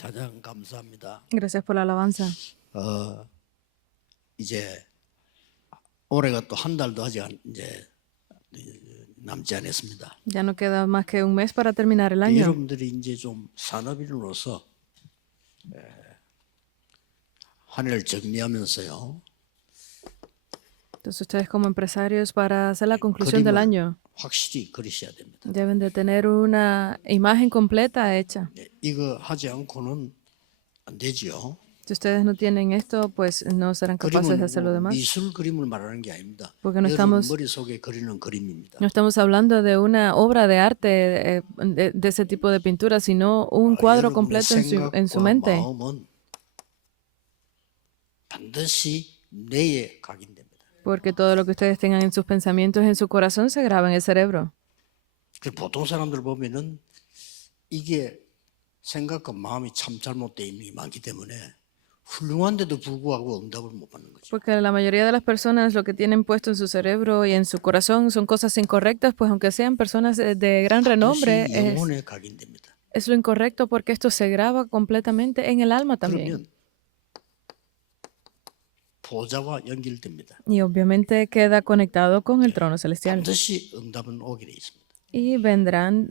찬양 감사합니다. Gracias por la alabanza. 이제 올해가 또 한 달도 아직 이제 남지 않았습니다. Ya no queda más que un mes para terminar el año. 여러분들이 이제 좀 산업인으로서 한 해를 정리하면서요. Entonces ustedes como empresarios para hacer la conclusión del 그림을 año 확실히 그리셔야 됩니다. deben de tener una imagen completa hecha. 이거 하지 않고는 안 되지요. Si ustedes no tienen esto, pues no serán capaces de 그림은 hacer lo demás. 미술 그림을 말하는 게 아닙니다. Porque no 여러분 estamos- 머릿속에 그리는 그림입니다. No estamos hablando de una obra de arte de ese tipo de pintura, sino un cuadro 여러분의 completo en su 생각과 mente. 마음은 반드시 뇌에 각인됩니다. Porque todo lo que ustedes tengan en sus pensamientos, en su corazón, se graba en el cerebro. 그 보통 사람들 보면은 이게 생각과 마음이 참 잘못되어 있는 게 많기 때문에 훌륭한데도 불구하고 응답을 못 받는 거죠. Porque la mayoría de las personas lo que tienen puesto en su cerebro y en su corazón son cosas incorrectas, pues aunque sean personas de gran renombre, 반드시 영혼에 각인됩니다. es lo incorrecto porque esto se graba completamente en el alma también. 그러면 보좌와 연결됩니다. Y obviamente queda conectado con el trono celestial. 반드시 응답은 오게 돼 있습니다. Y vendrán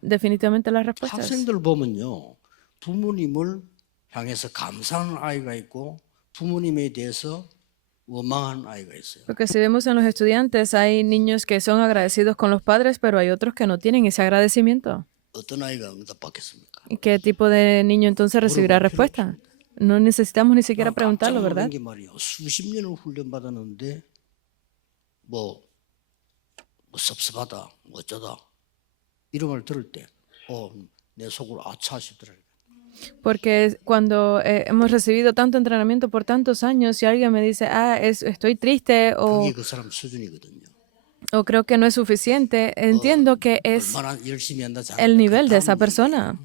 definitivamente las respuestas. 학생들 보면요, 부모님을 향해서 감사하는 아이가 있고 부모님에 대해서 원망하는 아이가 있어요. Porque si vemos en los estudiantes, hay niños que son agradecidos con los padres, pero hay otros que no tienen ese agradecimiento. 어떤 아이가 응답받겠습니까? ¿Y qué tipo de niño entonces recibirá respuesta? No necesitamos ni siquiera preguntarlo, 깜짝 ¿verdad? 놀란 게 말이에요. 수십 년을 훈련받았는데 뭐 섭섭하다, 어쩌다 이런 말 들을 때, 내 속으로 아차 싶더라고요. Porque cuando hemos recibido tanto entrenamiento por tantos años, si alguien me dice, estoy triste 그게 그 사람 수준이거든요. o creo que no es suficiente, entiendo que es 얼마나 열심히 한다 잘한다. el nivel de esa 그 다음 persona.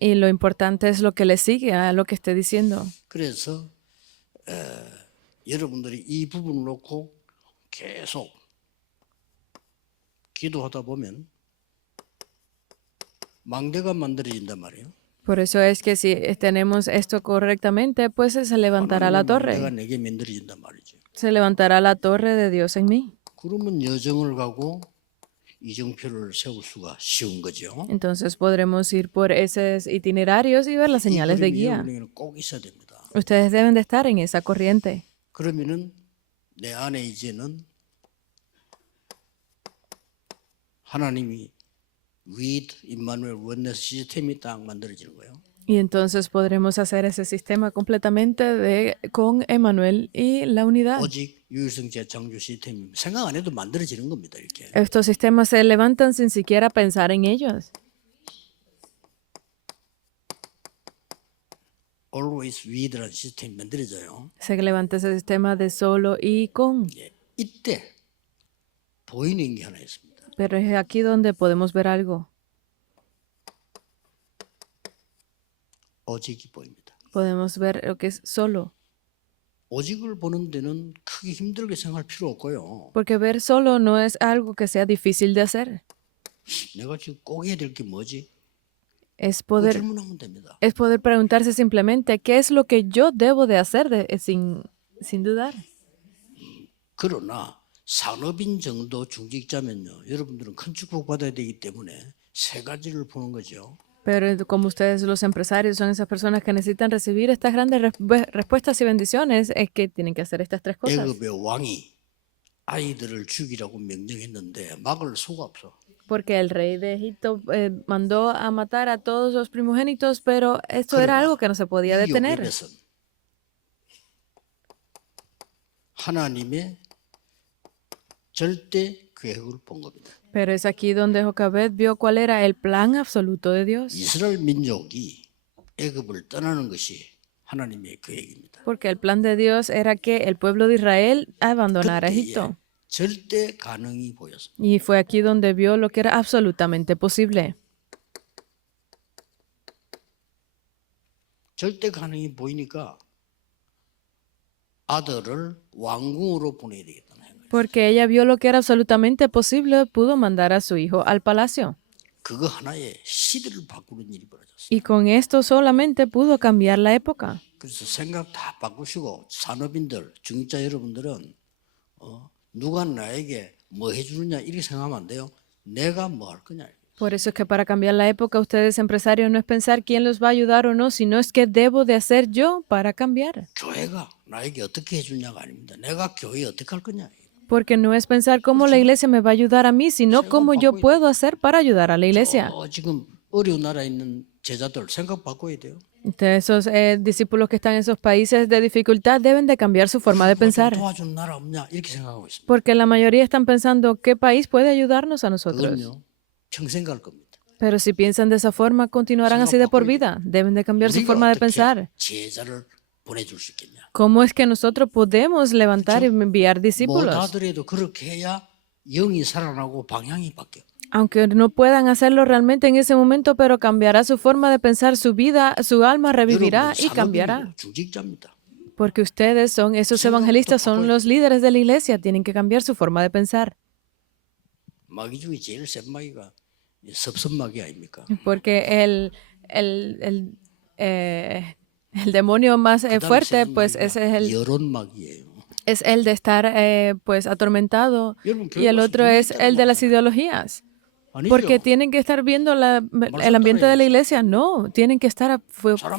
Y lo importante es lo que le sigue a lo que esté diciendo. 그래서 여러분들이 이 부분을 놓고 계속 기도하다 보면 망대가 만들어진단 말이에요. Por eso es que si tenemos esto correctamente, pues se levantará la 망대가 torre. 내게 만들어진단 말이죠. Se levantará la torre de Dios en mí. 그러면 여정을 가고 이정표를 세울 수가 쉬운 거죠. Entonces podremos ir por esos itinerarios y ver las 이 señales de 그림이 guía. 여러분에게는 꼭 있어야 됩니다. Ustedes deben de estar en esa corriente. 그러면은 내 안에 이제는 하나님이 with 임마누엘 원네스 시스템이 딱 만들어지는 거예요. Y entonces podremos hacer ese sistema completamente con Emmanuel y la unidad. 오직 유일성제 창조 시스템이 생각 안 해도 만들어지는 겁니다. 이렇게. Estos sistemas se levantan sin siquiera pensar en ellos. Always with라는 시스템이 만들어져요. Se levanta ese sistema de solo y con. 이때 보이는 게 하나 있습니다. Pero es aquí donde podemos ver algo. 오직이 보입니다. Podemos ver lo que es solo. 오직을 보는 데는 크게 힘들게 생각할 필요 없고요. Porque ver solo no es algo que sea difícil de hacer. 내가 지금 꼭 해야 될 게 뭐지? Es 그 poder, 질문하면 됩니다. es poder preguntarse simplemente qué es lo que yo debo de hacer sin dudar. 그러나 산업인 정도 중직자면요. 여러분들은 큰 축복 받아야 되기 때문에 세 가지를 보는 거죠. Pero como ustedes los empresarios son esas personas que necesitan recibir estas grandes respuestas y bendiciones, es que tienen que hacer estas tres cosas. 애굽의 왕이 아이들을 죽이라고 명령했는데 막을 수가 없어. Porque el rey de Egipto mandó a matar a todos los primogénitos, pero esto era algo que no se podía 이 detener. 요셉은 하나님의 절대 계획을 본 겁니다. Pero es aquí donde Jocabed vio cuál era el plan absoluto de Dios. 이스라엘 민족이 애굽을 떠나는 것이 하나님의 계획입니다. Porque el plan de Dios era que el pueblo de Israel abandonara 그때에 Egipto. 절대 가능이 보였습니다. Y fue aquí donde vio lo que era absolutamente posible. 절대 가능이 보이니까 아들을 왕궁으로 보내야 되겠다는 생각. Porque ella vio lo que era absolutamente posible, pudo mandar a su hijo al palacio. 그거 하나에 시대를 바꾸는 일이 벌어졌어요. Y con esto solamente pudo cambiar la época. 그래서 생각 다 바꾸시고 산업인들, 중직자 여러분들은 누가 나에게 뭐 해주느냐 이렇게 생각하면 안 돼요. 내가 뭐 할 거냐. Por eso es que para cambiar la época, ustedes empresarios no es pensar quién los va a ayudar o no, sino es qué debo de hacer yo para cambiar. 교회가 나에게 어떻게 해주냐가 아닙니다. 내가 교회에 어떻게 할 거냐. Porque no es pensar cómo la iglesia me va a ayudar a mí, sino cómo yo puedo hacer para ayudar a la iglesia. 지금 어려운 나라에 있는 제자들 생각 바꿔야 돼요. Entonces, esos discípulos que están en esos países de dificultad deben de cambiar su forma de pensar. 도와준 나라 없냐 이렇게 생각하고 있습니다. Porque la mayoría están pensando, ¿qué país puede ayudarnos a nosotros? 그건요 평생 갈 겁니다. Pero si piensan de esa forma, continuarán así de por vida. Deben de cambiar su 우리가 forma de 어떻게 pensar. 제자를 보내줄 수 있겠냐. ¿Cómo es que nosotros podemos levantar y enviar 뭐 discípulos? 하더라도 그렇게 해야 영이 살아나고 방향이 바뀌어. Aunque no puedan hacerlo realmente en ese momento, pero cambiará su forma de pensar, su vida, su alma revivirá y cambiará. 중직자입니다. Porque ustedes son, esos evangelistas son los líderes de la iglesia, tienen que cambiar su forma de pensar. 마귀 중에 제일 센 마귀가 섭섭마귀 아닙니까? Porque el demonio más 그다음에 fuerte, 센 pues 마귀가 ese 여론 마귀예요. es el de estar pues atormentado 여러분, y el 교회 otro 가서 es el de las ideologías. Porque 아니죠. tienen que estar viendo el ambiente de la iglesia. No, tienen que estar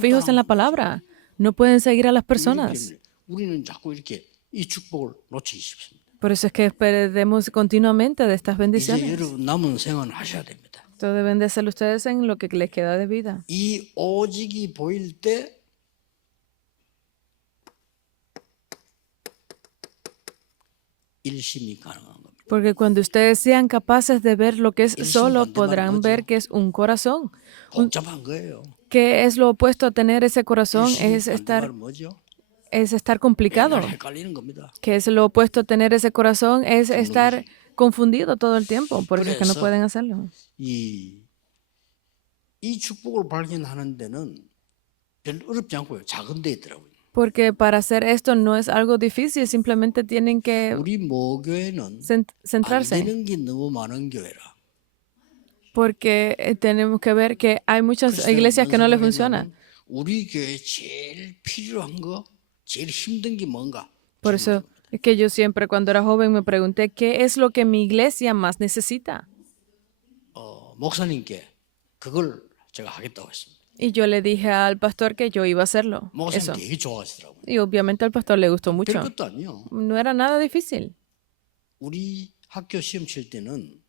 fijos en la palabra. No pueden seguir a las personas. 때문에 우리는 자꾸 이렇게 이 축복을 놓치기 쉽습니다. Por eso es que perdemos continuamente de estas 이제 bendiciones. 여러분 남은 생활 하셔야 됩니다. Esto deben de hacer ustedes en lo que les queda de vida. 이 오직이 보일 때 일심이 가능한 겁니다. Porque cuando ustedes sean capaces de ver lo que es 일심 solo, 반대말은 podrán 뭐죠? ver que es un corazón. 복잡한 거예요. ¿Qué es lo opuesto a tener ese corazón? 일심이 반대말은 뭐죠? Es estar complicado. 맨날 헷갈리는 겁니다. ¿Qué es lo opuesto a tener ese corazón? Es estar confundido todo el tiempo. Por eso es que no 그래서 pueden hacerlo. 이 축복을 발견하는 데는 별 어렵지 않고요. 작은 데 있더라고요. Porque para hacer esto no es algo difícil, simplemente tienen que 우리 모교회는 안 centrarse. 되는 게 너무 많은 교회라. Porque tenemos que ver que hay muchas 그래서 iglesias que no le 무슨 funcionan. 생각이냐면 우리 교회 제일 필요한 거, 제일 힘든 게 뭔가? Por eso es que yo siempre cuando era joven me pregunté qué es lo que mi iglesia más necesita. 목사님께 그걸 제가 하겠다고 했습니다. Y yo le dije al pastor que yo iba a hacerlo. 목사님 Eso. 되게 좋아하시더라고요. Y obviamente al pastor le gustó mucho. 별것도 아니요. No era nada difícil. 우리 학교 시험 칠 때는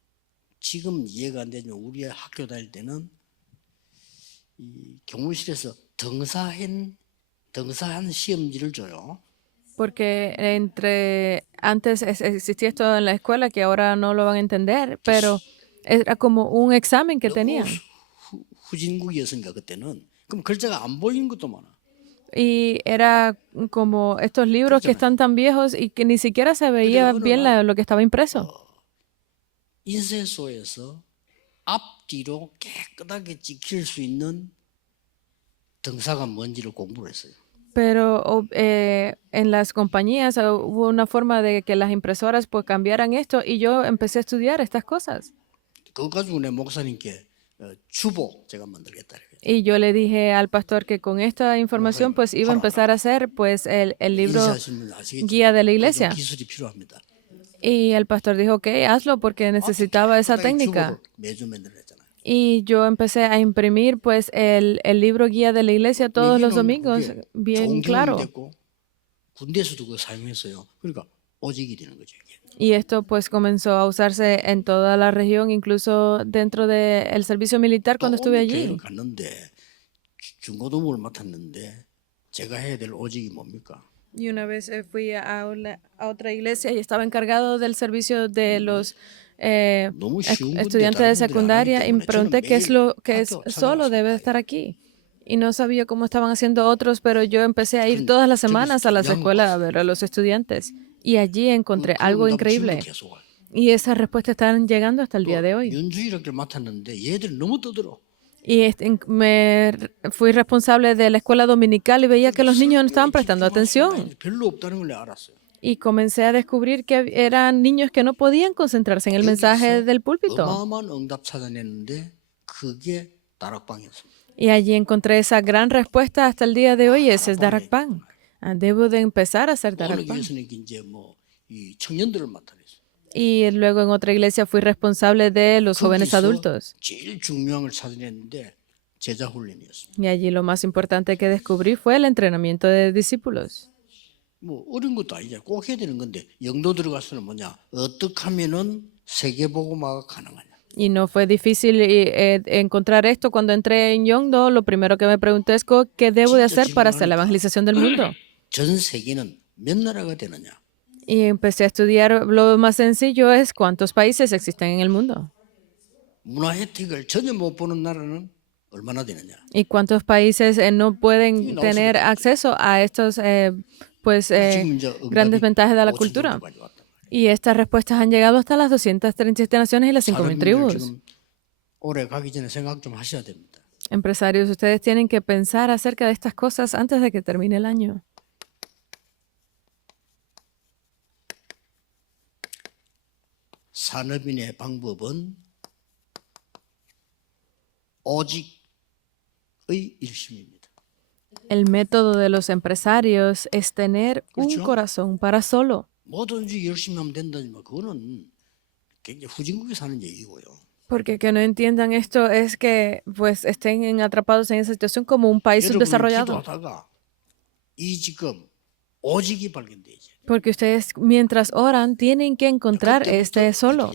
지금 이해가 안 되지만 우리 학교 다닐 때는 이 교무실에서 등사한 시험지를 줘요. Porque antes existía esto en la escuela que ahora no lo van a entender, pero era como un examen que tenían. 후진국이었으니까 그때는 그럼 글자가 안 보이는 것도 많아. Y era como estos libros que están tan viejos y que ni siquiera se veía bien lo que estaba impreso. 인쇄소에서 앞뒤로 깨끗하게 찍힐 수 있는 등사가 뭔지를 공부를 했어요. Pero en las compañías hubo una forma de que las impresoras pues cambiaran esto y yo empecé a estudiar estas cosas. 그거 가지고 내 목사님께 주보 제가 만들겠다. Y yo le dije al pastor que con esta información pues iba a empezar a hacer pues el libro 인쇄하시는 분 아시겠죠? guía de la 그 iglesia. 기술이 필요합니다. Y el pastor dijo, ok, hazlo porque necesitaba esa técnica. 주보를 매주 만들었잖아요. Y yo empecé a imprimir pues el libro guía de la iglesia todos los domingos, bien claro. 됐고, 군대에서도 그거 사용했어요. 그러니까 오직이 되는 거죠. 이게. Y esto pues comenzó a usarse en toda la región, incluso dentro del servicio militar cuando estuve allí. 교회를 갔는데 중고등부를 맡았는데 제가 해야 될 오직이 뭡니까? Y una vez fui a otra iglesia y estaba encargado del servicio de los 너무 쉬운 건데 estudiantes 다른 de 분들이 안 secundaria 하기 y me 때문에 pregunté 저는 qué es lo que 매일 es 학교 solo 찾아갔습니다. debe de estar aquí. Y no sabía cómo estaban haciendo otros, pero yo empecé a ir todas las semanas a las escuelas a ver a los estudiantes. Y allí encontré algo increíble. Y esas respuestas están llegando hasta el día de hoy. 연주일학교를 맡았는데 얘들 너무 떠들어. Y me fui responsable de la escuela dominical y veía que los niños no estaban prestando atención. 별로 없다는 걸 알았어요. Y comencé a descubrir que eran niños que no podían concentrarse en el mensaje del púlpito. 어마어마한 응답 찾아냈는데 그게 다락방이었습니다. Y allí encontré esa gran respuesta hasta el día de hoy, ese es Darakpan. Debo de empezar a hacer 어느 Darakpan. 교회에서는 이제 이 청년들을 맡아냈어요. Y luego en otra iglesia fui responsable de los jóvenes 거기서 adultos. 제일 중요한 걸 찾아냈는데 제자 훈련이었습니다. Y allí lo más importante que descubrí fue el entrenamiento de discípulos. 어려운 것도 아니잖아요. 꼭 해야 되는 건데 영도 들어가서는 뭐냐? 어떻게 하면은 세계복음화가 가능하냐? Y no fue difícil encontrar esto. Cuando entré en Yongdo, lo primero que me pregunté es qué debo de hacer para hacer la evangelización del mundo. 전 세계는 몇 나라가 되느냐? Y empecé a estudiar, lo más sencillo es cuántos países existen en el mundo. 문화 혜택을 전혀 못 보는 나라는 얼마나 되느냐? Y cuántos países no pueden tener acceso a estos 지금 이제 grandes ventajas de la 5천 cultura. 정도까지 왔단 말이에요. Y estas respuestas han llegado hasta las 237 naciones y las 5.000 사람들 tribus. 지금 올해 가기 전에 생각 좀 하셔야 됩니다. Empresarios, ustedes tienen que pensar acerca de estas cosas antes de que termine el año. 산업인의 방법은 오직의 일심입니다. El método de los empresarios es tener un 그렇죠? corazón para solo. 뭐든지 열심히 하면 된다지만 그거는 굉장히 후진국에 사는 얘기고요. Porque que no entiendan esto es que pues estén atrapados en esa situación como un país 여러분이 subdesarrollado. 기도하다가 이 지금 오직이 발견되지. Porque ustedes mientras oran tienen que encontrar este solo.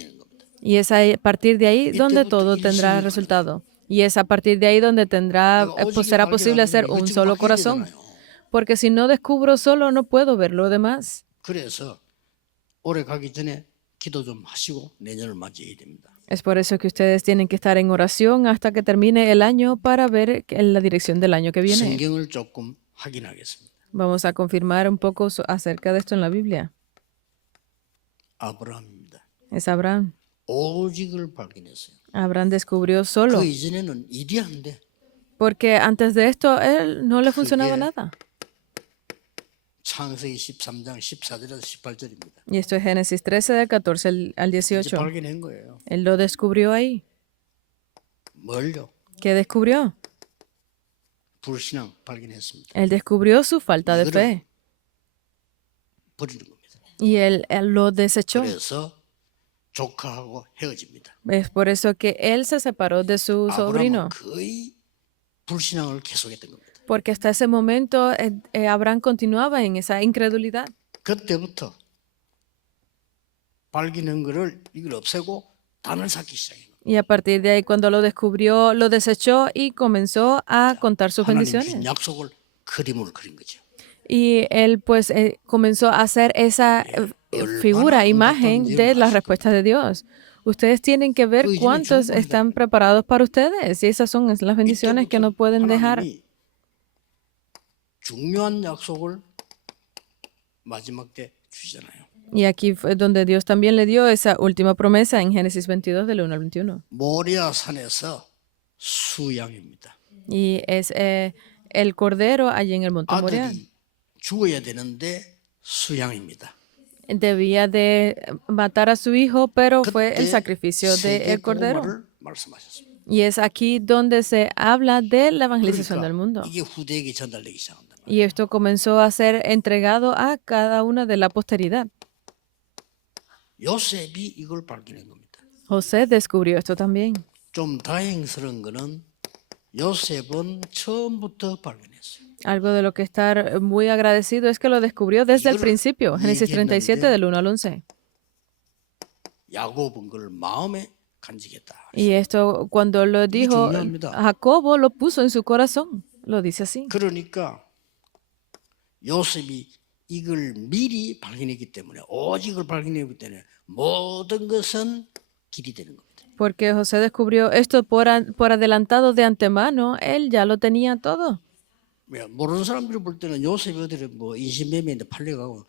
Y es a partir de ahí donde todo tendrá resultado. Y es a partir de ahí donde pues será posible hacer un solo corazón. Porque si no descubro solo, no puedo ver lo demás. 그래서 올해 가기 전에 기도 좀 하시고 내년을 맞이해야 됩니다. Es por eso que ustedes tienen que estar en oración hasta que termine el año para ver la dirección del año que viene. 성경을 조금 확인하겠습니다. Vamos a confirmar un poco acerca de esto en la Biblia. 아브라함입니다. Es Abraham. 오직을 발견했어요. Abraham descubrió solo. 그 이전에는 일이 안 돼. Porque antes de esto, él no le funcionaba nada. 창세기 13장 14절에서 18절입니다. Y esto es Génesis 13, del 14 al 이제 18. 발견한 거예요. Él lo descubrió ahí. 뭘요? ¿Qué descubrió? 불신앙 발견했습니다. Él descubrió su falta de fe. 버리는 겁니다. Y él lo desechó. 그래서 조카하고 헤어집니다. Es por eso que él se separó de su 아브라함은 sobrino. 거의 불신앙을 계속했던 겁니다. Porque hasta ese momento Abraham continuaba en esa incredulidad. 그때부터 발견한 거를 이걸 없애고 단을 쌓기 시작해요. Y a partir de ahí, cuando lo descubrió, lo desechó y comenzó a contar sus 하나님 주신 bendiciones. 약속을 그림을 그린 거죠. Y él pues comenzó a hacer esa figura, imagen de las respuestas de Dios. Ustedes tienen que ver cuántos están preparados para ustedes. Y esas son las bendiciones que no pueden dejar. 하나님이 중요한 약속을 마지막 때 주시잖아요. Y aquí fue donde Dios también le dio esa última promesa en Génesis 22, del 1 al 21. 모리아 산에서 수양입니다. Y es el cordero allí en el monte Moriah. 아들이 죽어야 되는데 수양입니다. Debía de matar a su hijo, pero fue el 그때 sacrificio del cordero. 세계복음화를 말씀하셨습니다. Y es aquí donde se habla de la evangelización del mundo. 이게 후대에게 전달되기 시작한다. Y esto comenzó a ser entregado a cada una de la posteridad. 요셉이 이걸 발견한 겁니다. José descubrió esto también. 좀 다행스러운 거는 요셉은 처음부터 발견했어요. Algo de lo que estar muy agradecido es que lo descubrió desde el principio. Génesis 37, del 1 al 11. 야곱은 그걸 마음에 간직했다. Y esto, cuando lo dijo, 중요합니다. Jacobo lo puso en su corazón. Lo dice así. 그러니까 요셉이 이걸 미리 발견했기 때문에 오직을 발견했기 때문에 모든 것은 길이 되는 겁니다. Porque José descubrió esto por adelantado de antemano. Él ya lo tenía todo. 모르는 사람들이 볼 때는 요셉이 어디를 인신매매인데 팔려가고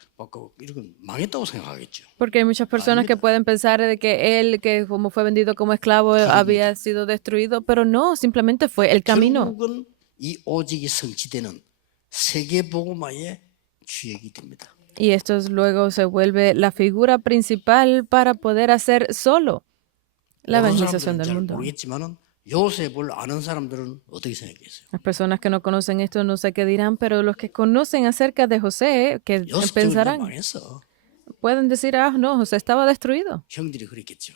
이런 망했다고 생각하겠죠. Porque hay muchas personas que pueden pensar de que él, que como fue vendido como esclavo, había sido destruido, pero no, simplemente fue el camino. 결국은 이 오직이 성취되는 세계복음화의 주역이 됩니다. Y esto luego se vuelve la figura principal para poder hacer solo la 모르는 evangelización 사람들은 del 잘 mundo. 모르겠지만은 요셉을 아는 사람들은 어떻게 생각했어요? Las personas que no conocen esto no sé qué dirán, pero los que conocen acerca de José, que 요셉 정말 pensarán, 망했어. pueden decir, ah, no, José estaba destruido. 형들이 그랬겠죠.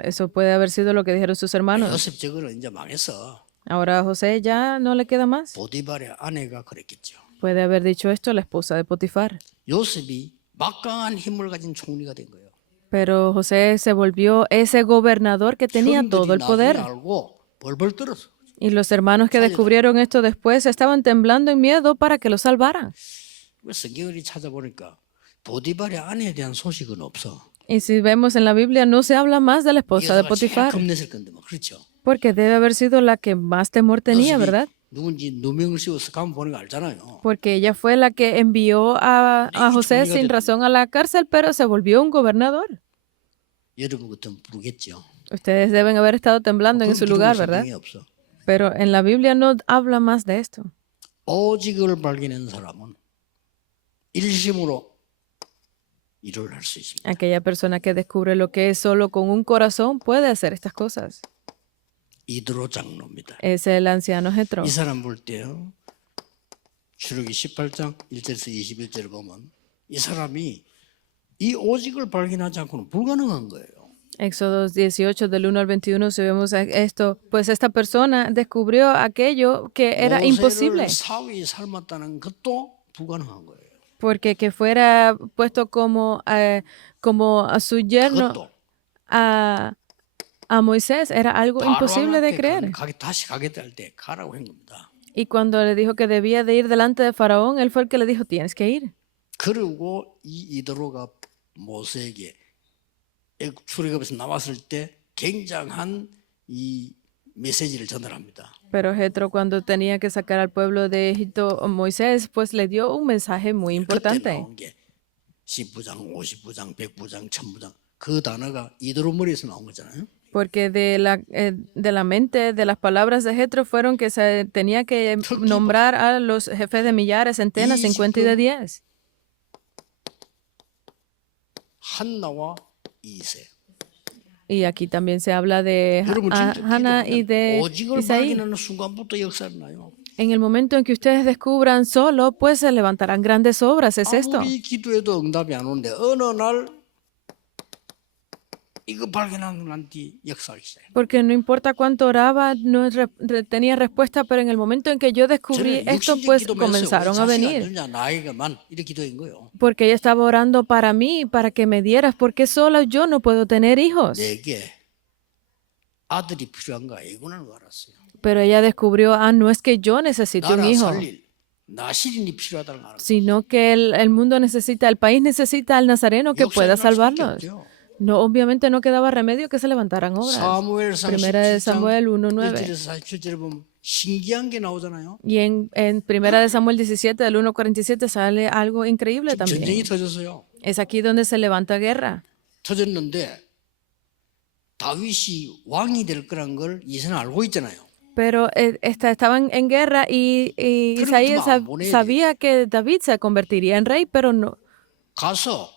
Eso puede haber sido lo que dijeron sus hermanos. 요셉 저거는 이제 망했어. Ahora a José ya no le queda más. 보디발의 아내가 그랬겠죠. Puede haber dicho esto la esposa de Potifar. 요셉이 막강한 힘을 가진 총리가 된 거예요. Pero José se volvió ese gobernador que tenía todo el 형들이 나중에 poder. 알고 벌벌 떨었어. Y los hermanos que descubrieron esto después estaban temblando en miedo para que lo salvaran. 성경을 찾아보니까 보디발의 아내에 대한 소식은 없어. Y si vemos en la Biblia, no se habla más de la esposa de 제일 Potifar, 겁냈을 건데 뭐 그렇죠. porque debe haber sido la que más temor tenía, 요셉이 ¿verdad? 누군지 누명을 씌워서 가면 보는 거 알잖아요. Porque ella fue la que envió a José sin razón a la cárcel, pero se volvió un gobernador. 여러분 같으면 부르겠죠. Ustedes deben haber estado temblando en 그런 su lugar, 기록은 ¿verdad? 성경에 없어. Pero en la Biblia no habla más de esto. 오직을 발견한 사람은 일심으로 일을 할 수 있습니다. Aquella persona que descubre lo que es solo con un corazón puede hacer estas cosas. 이드로 장로입니다. Es el anciano Jetro. 이 사람 볼 때요. 출애굽기 18장 1절에서 21절을 보면 이 사람이 이 오직을 발견하지 않고는 불가능한 거예요. Éxodo 18 del 1 al 21, si vemos esto, pues esta persona descubrió aquello que era imposible, 모세를 사위에 삶았다는 것도 불가능한 거예요. porque que fuera puesto como a su yerno 그것도 a Moisés era algo imposible de creer. 다시 가겠다 할 때 가라고 한 겁니다. Y cuando le dijo que debía de ir delante de Faraón, él fue el que le dijo, tienes que ir. 그리고 이 이드로가 모세에게 출애굽에서 나왔을 때 굉장한 이 메시지를 전달합니다. Pero Jetro, cuando tenía que sacar al pueblo de Egipto, Moisés, pues le dio un mensaje muy 그때 importante. 나온 게 10부장, 50부장, 100부장, 1000부장 그 단어가 이드로 머리에서 나온 거잖아요. Porque de la mente, de las palabras de Jetro fueron que se tenía que nombrar a los jefes de millares, centenas, 50 y de 10. 한나와 이세. Y aquí también se habla de 여러분 진짜 Hannah y de 오직을 Isaí. 발견하는 순간부터 역사를 나요. En el momento en que ustedes descubran solo, pues se levantarán grandes obras. Es esto. 아무리 기도해도 응답이 안 오는데 어느 날 이거 발견하는 한뒤 역사하기 시작해요. Porque no importa cuánto oraba, no tenía respuesta, pero en el momento en que yo descubrí 저는 esto, 육신적 pues 기도면서 comenzaron a 왜 자식이 안 venir. 주냐 나에게만 이렇게 기도한 거예요. Porque ella estaba orando para mí, para que me dieras, porque solo yo no puedo tener hijos. 내게 아들이 필요한가 애구나는 거 알았어요. Pero ella descubrió, no es que yo necesite un 나라 hijo, 살릴 나시린이 필요하다는 걸 알았어요. sino que el mundo necesita, el país necesita al nazareno que pueda salvarlos. No, obviamente no quedaba remedio que se levantaran obras. 사무엘상 Primera de 17장 Samuel 1:9. 1절에서 47절에 보면 신기한 게 나오잖아요. Y en Primera de Samuel 17, del 1:47, sale algo increíble 전쟁이 también. 터졌어요. Es aquí donde se levanta guerra. 터졌는데 다윗이 왕이 될 거란 걸 이세는 알고 있잖아요. Pero estaban en guerra y Isaías sabía que David se convertiría en rey, pero no, 가서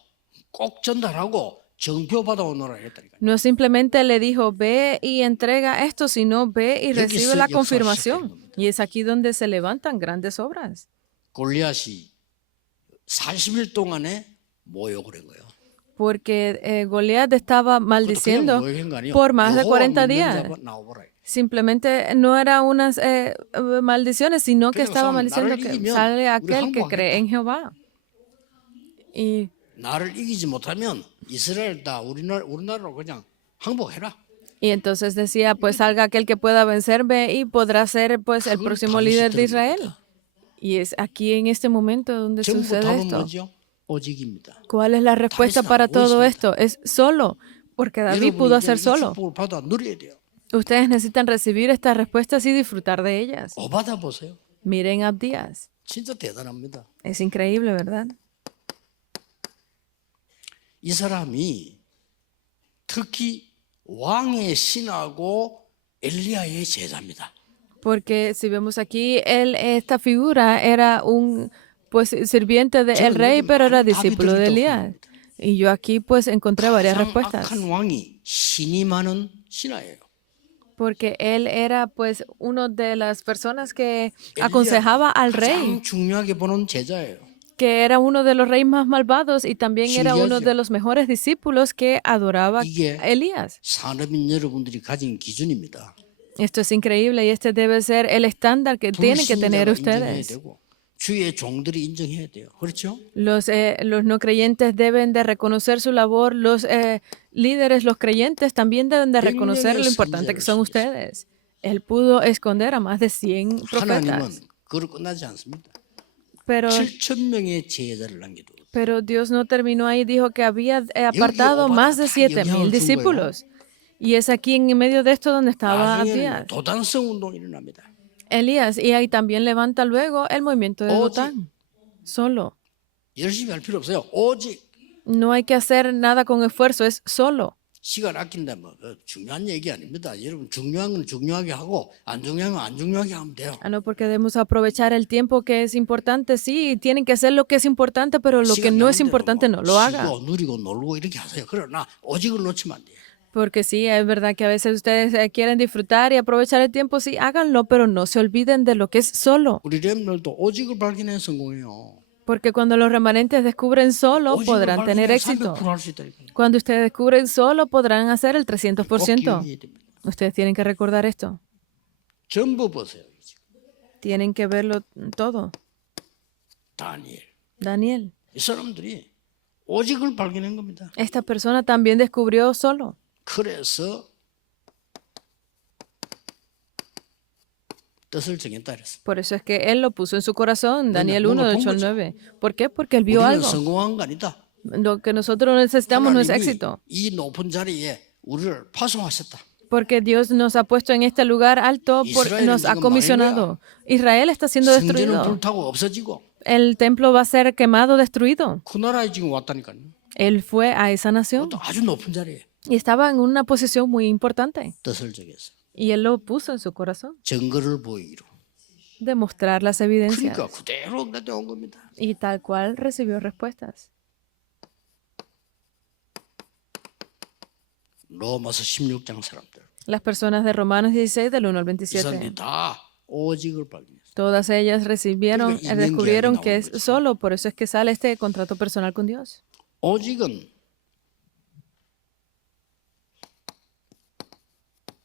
꼭 전달하고 정표 받아오너라 했다니까. no simplemente le dijo, ve y entrega esto, sino ve y recibe la confirmación. Y es aquí donde se levantan grandes obras. 골리앗이 40일 동안에 모욕을 한 거예요. Porque Goliat estaba maldiciendo por más de 40 días. Simplemente no era unas maldiciones, sino que estaba maldiciendo que sale aquel que cree en Jehová. Y 나를 이기지 못하면 이스라엘 다 우리나라로 그냥 항복해라. Y entonces decía, pues salga aquel que pueda vencerme y podrá ser pues el próximo líder de Israel. Y es aquí en este momento donde 전부 sucede 답은 esto. 뭐죠? 오직입니다. ¿Cuál es la respuesta para todo esto? Es solo, porque David pudo hacer solo. 축복을 받아 누려야 돼요. Ustedes necesitan recibir estas respuestas y disfrutar de ellas. 오바다 보세요. Miren a Abdías. 진짜 대단합니다. Es increíble, ¿verdad? 이 사람이 특히 왕의 신하고 엘리야의 제자입니다. Porque si vemos aquí, esta figura era un pues sirviente del rey, pero era discípulo de Elías. Y yo aquí pues encontré varias respuestas. 악한 왕이 신이 많은 신하예요. porque él era pues uno de las personas que 엘리야 aconsejaba al rey, 가장 중요하게 보는 제자예요. que era uno de los reyes más malvados y también era uno 신기하죠? de los mejores discípulos que adoraba 이게 a Elías. 산업인 여러분들이 가진 기준입니다. Esto es increíble y este debe ser el estándar que tienen que tener 불신자가 인정해야 ustedes. 되고 주의 종들이 인정해야 돼요. 그렇죠? Los no creyentes deben de reconocer su labor, los líderes, los creyentes también deben de reconocer lo importante que son ustedes. Él pudo esconder a más de 100 하나님은 profetas, 그걸 끝나지 않습니다. pero 7,000명의 제자를 남겨두고 Dios no terminó ahí, dijo que había apartado más de 7,000 discípulos. Y es aquí en medio de esto donde estaba 나중에는 Abdías, 도단성 운동이 일어납니다. Elías, y ahí también levanta luego el movimiento de Dotán. Solo. 열심히 할 필요 없어요. 오직 No hay que hacer nada con esfuerzo, es solo. 시간 아낀다 뭐 중요한 얘기 아닙니다. 여러분 중요한 건 중요하게 하고 안 중요한 건 안 중요하게 하면 돼요. No, porque debemos aprovechar el tiempo que es importante. Sí, tienen que hacer lo que es importante, pero lo que 시간 no 남은 es 대로 importante no lo haga. 쉬고 누리고 놀고 이렇게 하세요. 그러나 오직을 놓치면 안 돼요. Porque sí, es verdad que a veces ustedes quieren disfrutar y aprovechar el tiempo, sí, háganlo, pero no se olviden de lo que es solo. 우리 렘들도 오직을 발견해 성공해요. Porque cuando los remanentes descubren solo, 오직을 podrán tener 발견해 éxito. 300%할 수 있다니까요. Cuando ustedes descubren solo, podrán hacer el 꼭 300%. 기억해야 됩니다. Ustedes tienen que recordar esto. 전부 보세요. Tienen que verlo todo. 다니엘. Daniel, 이 사람들이 오직을 발견한 겁니다. esta persona también descubrió solo. 그래서 뜻을 정했다 그랬어. Por eso es que él lo puso en su corazón, Daniel 뭔가 1, de 본 8 al 거죠. 9. ¿Por qué? Porque él vio 우리는 algo. 성공한 거 아니다. Lo que nosotros necesitamos no es 하나님이 éxito, 이 높은 자리에 우리를 파송하셨다. porque Dios nos ha puesto en este lugar alto, Israel nos ha 지금 comisionado. Israel está siendo 성전은 destruido. 불타고 없어지고 El templo va a ser quemado, destruido. 그 나라에 지금 왔다니까요. Él fue a esa nación 또 아주 높은 자리에 y estaba en una posición muy importante. 뜻을 정했어. Y él lo puso en su corazón, 증거를 보이기로. demostrar las evidencias. 그러니까 그대로 나온 겁니다. Y tal cual recibió respuestas. 로마서 16장 사람들. Las personas de Romanos 16, del 1 al 이 27. 사람들이 다 오직을 발견했어. Todas ellas recibieron, 그러니까 descubrieron 인연 que es 계약이 나오는 solo, por eso es que sale este contrato personal con Dios. 오직은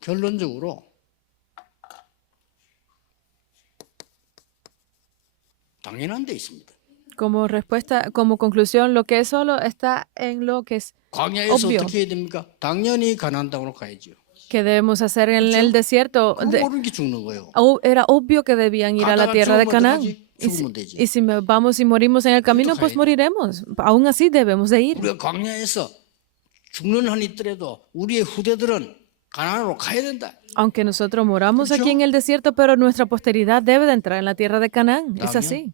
결론적으로 당연한 데 있습니다. Como respuesta, como conclusión, lo que es solo está en lo que es 광야에서 obvio. 어떻게 해야 됩니까? 당연히 가나안 땅으로 가야죠. que debemos hacer en el desierto. 그거 모르는 게 죽는 거예요. Era obvio que debían ir a la 가다가 tierra de 죽으면 Canaán. 어떡하지? 죽으면 되지. Y si vamos y morimos en el camino, pues 가야지. moriremos. Aún así debemos de ir. 우리가 광야에서 죽는 한이 있더라도 우리의 후대들은 가나안으로 가야 된다. Aunque nosotros moramos ¿Escuchó? aquí en el desierto, pero nuestra posteridad debe de entrar en la tierra de Canaán. Es También. así.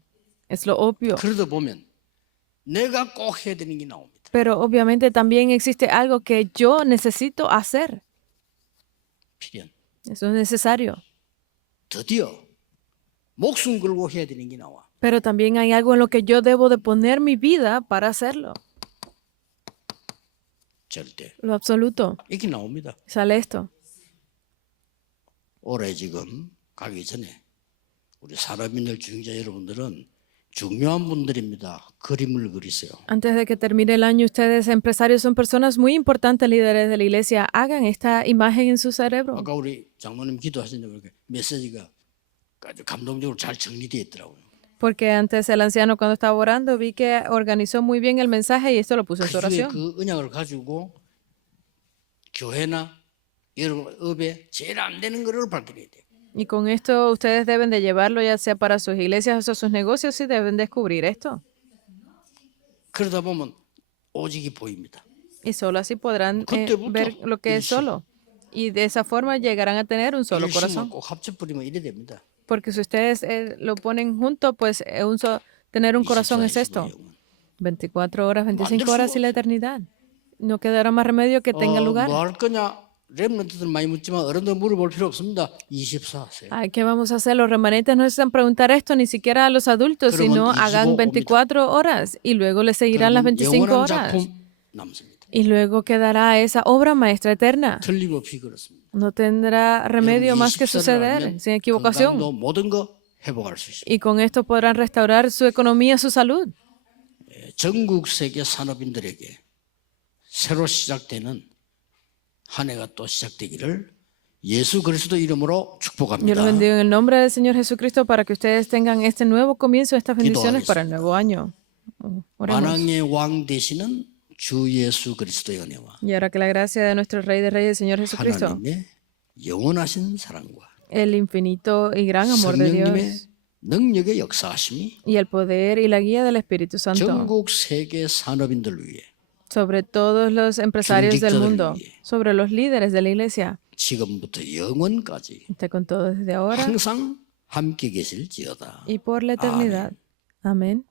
Es lo obvio. 그러다 보면 내가 꼭 해야 되는 게 나옵니다. Pero obviamente también existe algo que yo necesito hacer. 필연. Eso es necesario. 드디어 목숨 걸고 해야 되는 게 나와. Pero también hay algo en lo que yo debo de poner mi vida para hacerlo. 절대. Lo absoluto. 이렇게 나옵니다. Sale esto. 올해 지금 가기 전에 우리 산업인들 중자 여러분들은 중요한 분들입니다. 그림을 그리세요. Antes de que termine el año, ustedes empresarios son personas muy importantes, líderes de la iglesia. Hagan esta imagen en su cerebro. 아까 우리 장로님 기도하시는데 보니까 메시지가 아주 감동적으로 잘 정리되어 있더라고요. Porque antes el anciano cuando estaba orando vi que organizó muy bien el mensaje y esto lo puso en su 그 중에 oración. 그 언약을 가지고 교회나 여러분 업에 제일 안 되는 거를 발견해야 돼요. Y con esto ustedes deben de llevarlo ya sea para sus iglesias o sus negocios y deben descubrir esto. 그러다 보면 오직이 보입니다. Y solo así podrán 그때부터 ver lo que es 일심. solo. Y de esa forma llegarán a tener un solo 일심은 corazón. 꼭 합쳐버리면 이래 됩니다. Porque si ustedes lo ponen junto, pues tener un corazón es 24, esto. 25 영은. 24 horas, 만들 25 수가 horas y la eternidad. No quedará más remedio que tenga lugar. 뭐 할 거냐? 렘넌트들 많이 묻지만 어른들 물어볼 필요 없습니다. 24 하세요. Ay, ¿qué vamos a hacer? Los remanentes no necesitan preguntar esto ni siquiera a los adultos, 그러면 sino 25 hagan 24 horas y luego les seguirán las 그러면 25 영원한 horas. 작품 남습니다. Y luego quedará esa obra maestra eterna. 틀림없이 그렇습니다. No tendrá remedio más que 24를 suceder, 하면 sin equivocación. 건강도 모든 거 회복할 수 있습니다. Y con esto podrán restaurar su economía, su salud. 전국 세계 산업인들에게 새로 시작되는 한 해가 또 시작되기를 예수 그리스도 이름으로 Yo 축복합니다. los bendigo en el nombre del Señor Jesucristo para que ustedes tengan este nuevo comienzo, estas bendiciones para el nuevo año. Oremos. 만왕의 왕 되시는 주 예수 그리스도의 은혜와 Y ahora que la gracia de nuestro Rey de Reyes, Señor Jesucristo, 하나님의 영원하신 사랑과 el infinito y gran amor de 성령님의 Dios, 능력의 역사하심이 y el poder y la guía del Espíritu Santo 전국 세계 산업인들 위해 sobre todos los empresarios del mundo, sobre los líderes de la iglesia, 지금부터 영원까지 esté con todos desde ahora 항상 함께 계실지어다. y por la eternidad. Amén.